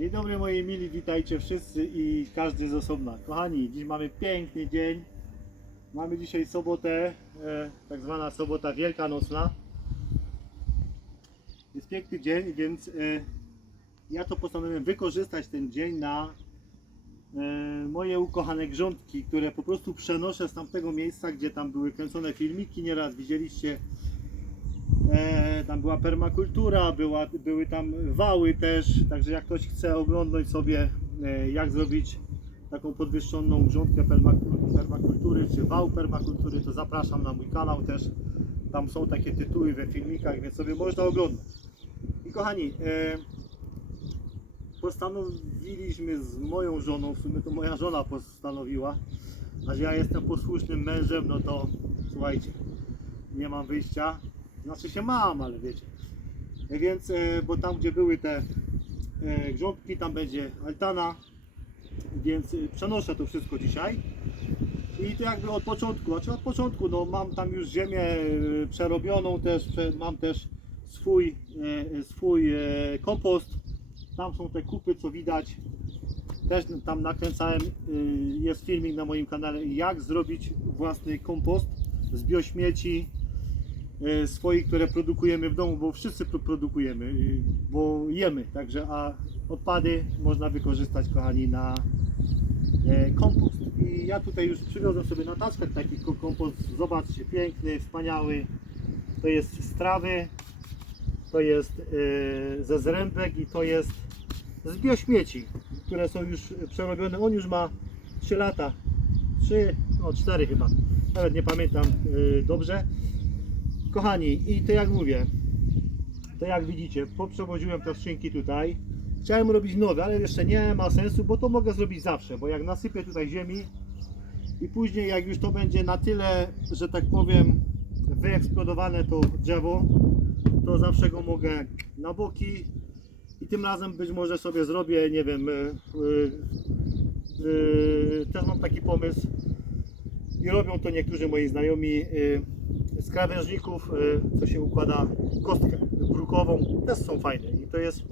Dzień dobry moi mili, witajcie wszyscy i każdy z osobna. Kochani, dziś mamy piękny dzień. Mamy dzisiaj sobotę, e, tak zwana sobota wielkanocna. Jest piękny dzień, więc e, ja to postanowiłem wykorzystać ten dzień na e, moje ukochane grządki, które po prostu przenoszę z tamtego miejsca, gdzie tam były kręcone filmiki. Nieraz widzieliście tam była permakultura, była, były tam wały też, także jak ktoś chce oglądać sobie e, jak zrobić taką podwyższoną grządkę permaku- permakultury, czy wał permakultury, to zapraszam na mój kanał też. Tam są takie tytuły we filmikach, więc sobie można oglądać. I kochani, e, postanowiliśmy z moją żoną, w sumie to moja żona postanowiła, a że ja jestem posłusznym mężem, no to słuchajcie, nie mam wyjścia. Znaczy się mam, ale wiecie. E, Więc, e, bo tam gdzie były te e, grządki, tam będzie altana, więc przenoszę to wszystko dzisiaj. I to jakby od początku, znaczy od początku, no mam tam już ziemię przerobioną też, mam też swój, swój kompost. Tam są te kupy, co widać. Też tam nakręcałem, jest filmik na moim kanale, jak zrobić własny kompost z biośmieci, swoich, które produkujemy w domu, bo wszyscy pro- produkujemy, y, bo jemy, także a odpady można wykorzystać, kochani, na e, kompost. I ja tutaj już przywiozłem sobie na taczkach taki ko- kompost, zobaczcie, piękny, wspaniały. To jest z trawy, to jest e, ze zrębek i to jest z biośmieci, które są już przerobione. On już ma 3 lata, 3, no 4 chyba, nawet nie pamiętam e, dobrze. Kochani, i to jak mówię, to jak widzicie, poprzewoziłem te skrzynki tutaj. Chciałem robić nowe, ale jeszcze nie ma sensu, bo to mogę zrobić zawsze, bo jak nasypię tutaj ziemi i później jak już to będzie na tyle, że tak powiem, wyeksplodowane to drzewo, to zawsze go mogę na boki i tym razem być może sobie zrobię, nie wiem, y, y, y, też mam taki pomysł i robią to niektórzy moi znajomi y, z krawężników, y, co się układa kostkę brukową, też są fajne i to jest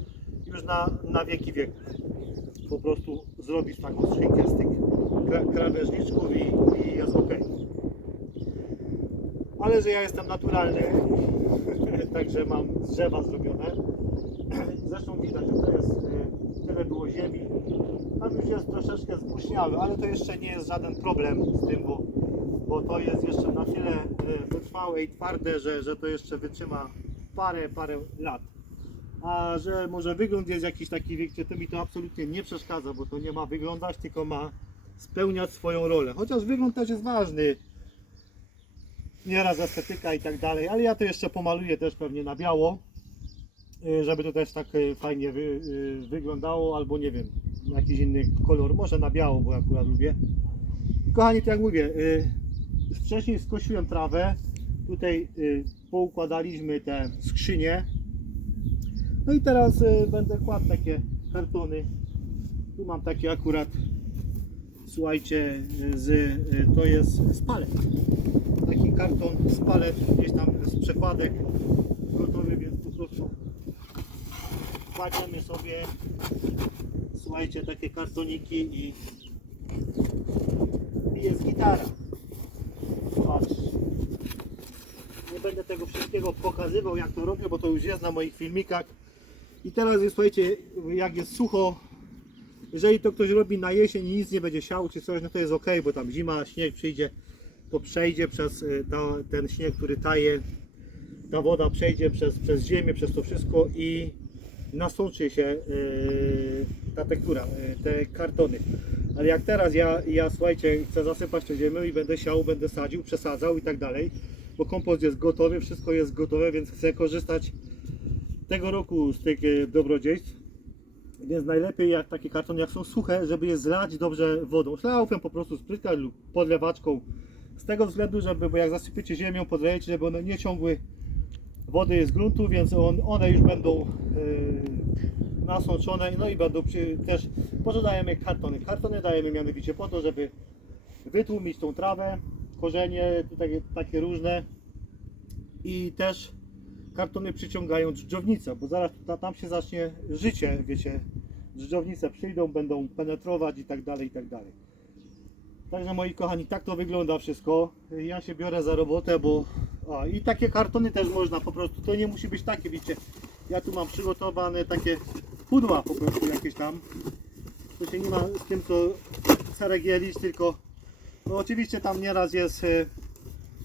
już na, na wieki. Po prostu zrobić taką skrzynkę z tych kra- krawężniczków i, i jest ok. Ale że ja jestem naturalny, także mam drzewa zrobione. Zresztą widać, że to jest y, tyle było ziemi. Tam już jest troszeczkę zbuśniały, ale to jeszcze nie jest żaden problem z tym, bo, bo to jest jeszcze na tyle y, wytrwałe i twarde, że, że to jeszcze wytrzyma parę, parę lat. A że może wygląd jest jakiś taki wielki, to mi to absolutnie nie przeszkadza, bo to nie ma wyglądać, tylko ma spełniać swoją rolę. Chociaż wygląd też jest ważny. Nieraz estetyka i tak dalej, ale ja to jeszcze pomaluję też pewnie na biało, y, żeby to też tak y, fajnie wy, wyglądało, albo nie wiem, jakiś inny kolor, może na biało, bo akurat lubię. Kochani, tak jak mówię, wcześniej skosiłem trawę, tutaj y, poukładaliśmy te skrzynie, no i teraz y, będę kładł takie kartony. Tu mam takie akurat, słuchajcie, z, y, to jest z palet. Taki karton z palet, gdzieś tam z przekładek gotowy, więc po prostu kładziemy sobie, słuchajcie, takie kartoniki i jest gitara. Patrzcie. Nie będę pokazywał jak to robię, bo to już jest na moich filmikach. I teraz jest, słuchajcie, jak jest sucho, jeżeli to ktoś robi na jesień i nic nie będzie siał czy coś, no to jest ok, bo tam zima, śnieg przyjdzie, to przejdzie przez y, ta, ten śnieg, który taje, ta woda przejdzie przez, przez ziemię, przez to wszystko i nasączy się y, ta tektura, y, te kartony. Ale jak teraz ja, ja słuchajcie, chcę zasypać to ziemią i będę siał, będę sadził, przesadzał i tak dalej, bo kompost jest gotowy, wszystko jest gotowe, więc chcę korzystać tego roku z tych e, dobrodziejstw. Więc najlepiej jak takie kartony jak są suche, żeby je zlać dobrze wodą. Szlaufem po prostu spryskać lub podlewaczką. Z tego względu, żeby, bo jak zasypiecie ziemią, podlejecie, żeby one nie ciągły wody z gruntu, więc on, one już będą yy, nasączone, no i będą przy, też, po dajemy kartony? Kartony dajemy mianowicie po to, żeby wytłumić tą trawę, korzenie, tutaj takie różne i też kartony przyciągają dżdżownicę, bo zaraz ta- tam się zacznie życie, wiecie, Drżownice przyjdą, będą penetrować i tak dalej, i tak dalej. Także moi kochani, tak to wygląda wszystko. Ja się biorę za robotę, bo... A, i takie kartony też można po prostu, to nie musi być takie, wiecie. Ja tu mam przygotowane takie pudła po prostu jakieś tam. To się nie ma z tym co ceregielić, tylko... No oczywiście tam nieraz jest... e,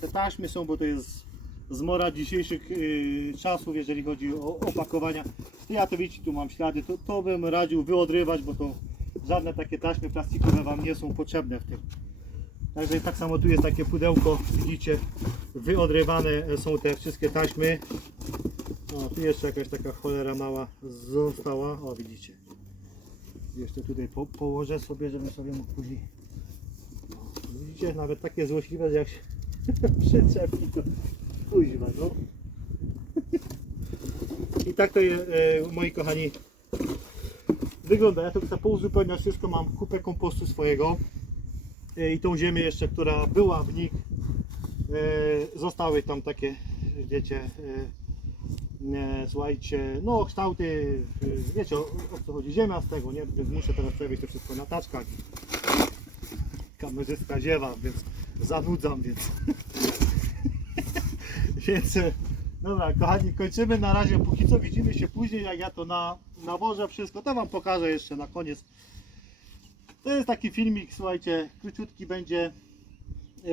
Te taśmy są, bo to jest zmora dzisiejszych e, czasów, jeżeli chodzi o opakowania. Ja to widzicie, tu mam ślady, to, to bym radził wyodrywać, bo to żadne takie taśmy plastikowe Wam nie są potrzebne w tym. Także tak samo tu jest takie pudełko, widzicie, wyodrywane są te wszystkie taśmy. O, tu jeszcze jakaś taka cholera mała została, o widzicie. Jeszcze tutaj po, położę sobie, żebym sobie mógł później. Widzicie, nawet takie złośliwe, że jak się przyczepi, to kuźwa, no. I tak to jest, e, moi kochani, wygląda. Ja tu chcę pouzupełniać wszystko, mam kupę kompostu swojego e, i tą ziemię jeszcze, która była w nich. E, zostały tam takie, wiecie, słuchajcie, no kształty, wiecie o, o co chodzi, ziemia z tego, nie? Więc muszę teraz przewieźć to wszystko na taczkach. Kamerzysta ziewa, więc zanudzam, więc więc e, dobra, kochani, kończymy na razie. Póki co widzimy się później, jak ja to na, nawożę wszystko. To Wam pokażę jeszcze na koniec. To jest taki filmik, słuchajcie, króciutki będzie. E,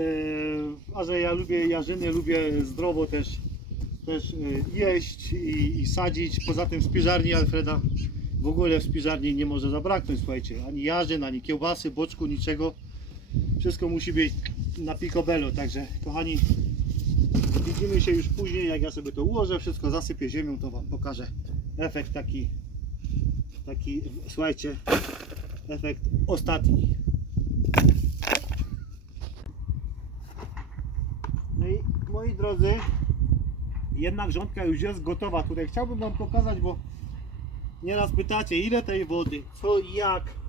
a że ja lubię jarzyny, lubię zdrowo też, też e, jeść i, i sadzić. Poza tym w spiżarni Alfreda w ogóle w spiżarni nie może zabraknąć, słuchajcie, ani jarzyn, ani kiełbasy, boczku, niczego. Wszystko musi być na picobello, także kochani, widzimy się już później, jak ja sobie to ułożę, wszystko zasypię ziemią, to Wam pokażę efekt taki, taki, słuchajcie, efekt ostatni. No i moi drodzy, jedna grządka już jest gotowa. Tutaj chciałbym Wam pokazać, bo nieraz pytacie, ile tej wody, co jak.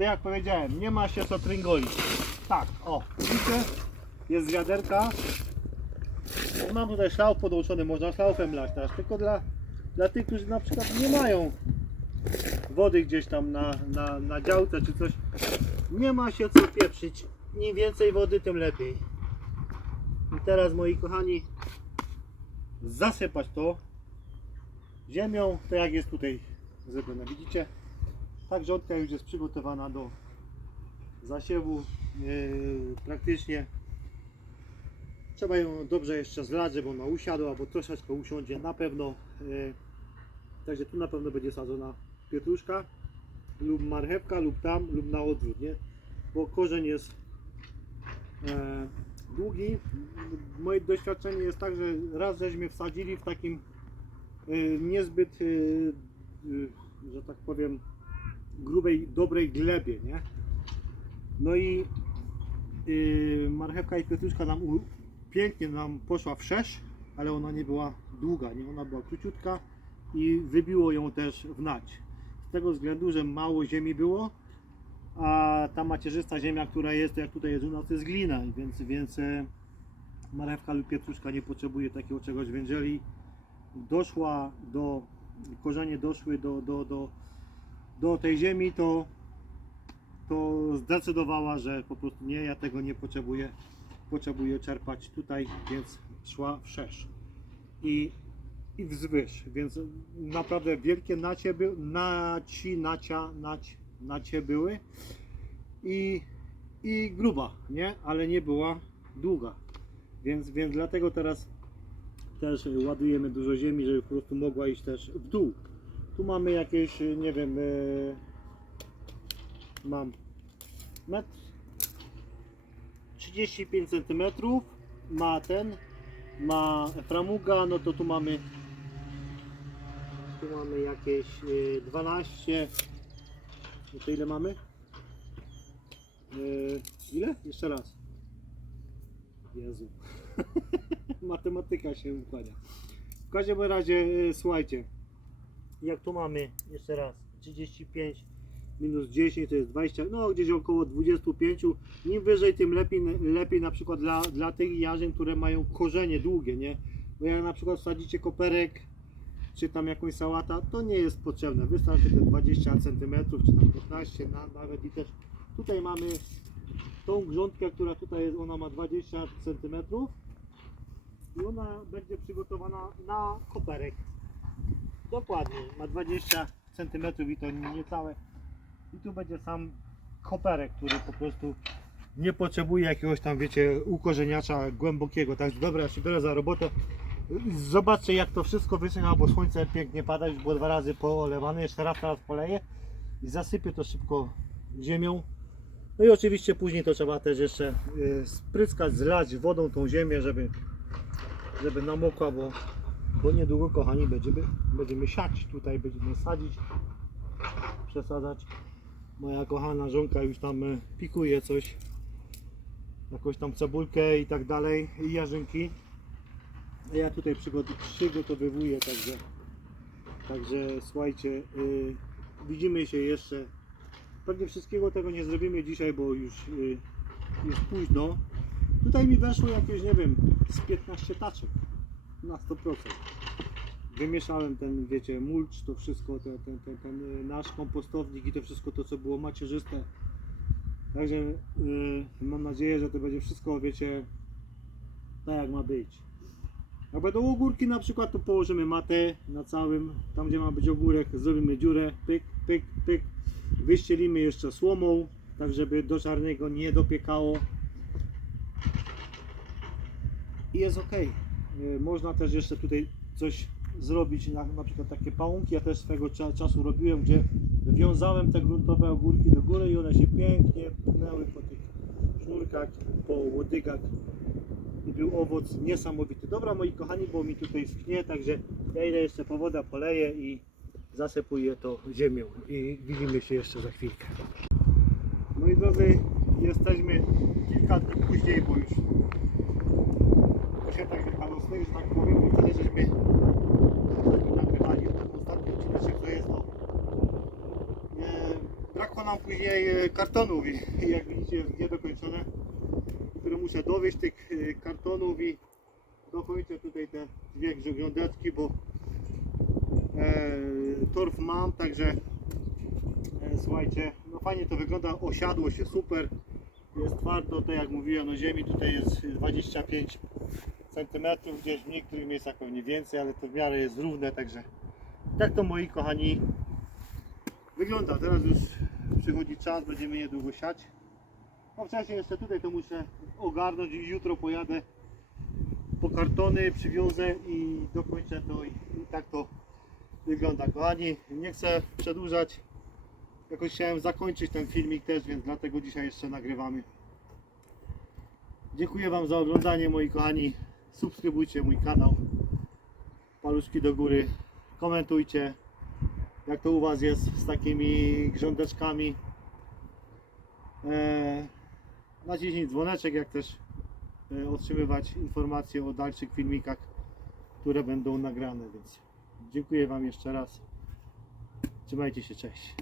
To jak powiedziałem, nie ma się co tryngolić. Tak, o, widzicie? Jest wiaderka. Mam tutaj szlauf podłączony, można szlaufem lać też, tylko dla, dla tych, którzy na przykład nie mają wody gdzieś tam na, na, na działce czy coś. Nie ma się co pieprzyć. Im więcej wody, tym lepiej. I teraz moi kochani, zasypać to ziemią, to jak jest tutaj zrobione. Widzicie? Ta grządka już jest przygotowana do zasiewu. Yy, praktycznie trzeba ją dobrze jeszcze zlać, żeby ona usiadła, bo troszeczkę usiądzie na pewno. Yy, także tu na pewno będzie sadzona pietruszka lub marchewka lub tam lub na odwrót, nie? Bo korzeń jest e, długi. Moje doświadczenie jest tak, że raz żeśmy wsadzili w takim e, niezbyt, e, że tak powiem, grubej, dobrej glebie, nie? No i e, marchewka i pietruszka nam u, pięknie nam poszła wszerz, ale ona nie była długa, nie? Ona była króciutka i wybiło ją też w nać. Z tego względu, że mało ziemi było, a ta macierzysta ziemia, która jest, jak tutaj jest u nas, to jest glina, więc, więc e, marewka lub pietruszka nie potrzebuje takiego czegoś, więc jeżeli doszła do, korzenie doszły do, do, do, do tej ziemi, to, to zdecydowała, że po prostu nie, ja tego nie potrzebuję, potrzebuję czerpać tutaj, więc szła wszerz. I i wzwyż, więc naprawdę wielkie nacie, by, naci, nacia, nać, nacie były i, i gruba, nie? Ale nie była długa, więc, więc dlatego teraz też ładujemy dużo ziemi, żeby po prostu mogła iść też w dół. Tu mamy jakieś, nie wiem, e, mam metr 35 cm ma ten, ma framuga, no to tu mamy tu mamy jakieś y, 12 no to ile mamy? Y, ile? Jeszcze raz. Jezu. Matematyka się układa. W każdym razie y, słuchajcie jak tu mamy jeszcze raz 35 minus 10 to jest 20 no gdzieś około 25 im wyżej tym lepiej, lepiej na przykład dla, dla tych jarzyn które mają korzenie długie nie bo jak na przykład wsadzicie koperek czy tam jakąś sałata, to nie jest potrzebne. Wystarczy te 20 cm, czy tam 15 na, nawet i też tutaj mamy tą grządkę, która tutaj jest, ona ma 20 cm i ona będzie przygotowana na koperek. Dokładnie, ma 20 cm i to niecałe. I tu będzie sam koperek, który po prostu nie potrzebuje jakiegoś tam, wiecie, ukorzeniacza głębokiego. Także dobra, ja się biorę za robotę. Zobaczcie jak to wszystko wysycha, bo słońce pięknie pada, już było dwa razy polewane, jeszcze raz teraz poleję i zasypię to szybko ziemią. No i oczywiście później to trzeba też jeszcze y, spryskać, zlać wodą tą ziemię, żeby, żeby namokła, bo, bo niedługo kochani będziemy, będziemy siać, tutaj będziemy sadzić, przesadzać. Moja kochana żonka już tam y, pikuje coś, jakąś tam cebulkę i tak dalej, i jarzynki. Ja tutaj przygotowywuję, także, także słuchajcie, y, widzimy się jeszcze. Pewnie wszystkiego tego nie zrobimy dzisiaj, bo już y, jest późno. Tutaj mi weszło jakieś, nie wiem, z 15 taczek na 100%. Wymieszałem ten, wiecie, mulcz, to wszystko, ten, ten, ten, ten nasz kompostownik i to wszystko to, co było macierzyste. Także y, mam nadzieję, że to będzie wszystko, wiecie, tak jak ma być. Jak będą ogórki na przykład, to położymy matę na całym, tam gdzie ma być ogórek, zrobimy dziurę, pyk, pyk, pyk. Wyścielimy jeszcze słomą, tak żeby do czarnego nie dopiekało. I jest ok. Można też jeszcze tutaj coś zrobić, na, na przykład takie pałunki. Ja też swego cza- czasu robiłem, gdzie wiązałem te gruntowe ogórki do góry i one się pięknie pchnęły po tych sznurkach, po łodygach i był owoc niesamowity. Dobra moi kochani, bo mi tutaj schnie, także ja idę jeszcze po wodę, poleję i zasypuję to ziemią i widzimy się jeszcze za chwilkę. Moi drodzy, jesteśmy kilka dni później, bo już po świętach wielkanocnych, że tak powiem, i wtedy żeśmy żeśmy nagrywali. Ostatni odcinek, to jest to e, brakło nam później e, kartonów i jak widzicie jest niedokończone które muszę dowieść tych e, kartonów i dokończę tutaj te dwie grządeczki, bo e, torf mam, także e, słuchajcie, no fajnie to wygląda, osiadło się super, jest twardo, tak jak mówiłem, no ziemi tutaj jest 25 cm, gdzieś w niektórych miejscach pewnie więcej, ale to w miarę jest równe, także tak to moi kochani wygląda. Teraz już przychodzi czas, będziemy niedługo siać. No wcześniej jeszcze tutaj to muszę ogarnąć i jutro pojadę po kartony, przywiozę i dokończę to i, i tak to wygląda. Kochani, nie chcę przedłużać. Jakoś chciałem zakończyć ten filmik też, więc dlatego dzisiaj jeszcze nagrywamy. Dziękuję Wam za oglądanie moi kochani. Subskrybujcie mój kanał. Paluszki do góry. Komentujcie jak to u Was jest z takimi grządeczkami. Eee, naciśnij dzwoneczek, jak też e, otrzymywać informacje o dalszych filmikach, które będą nagrane. Więc dziękuję Wam jeszcze raz. Trzymajcie się, cześć.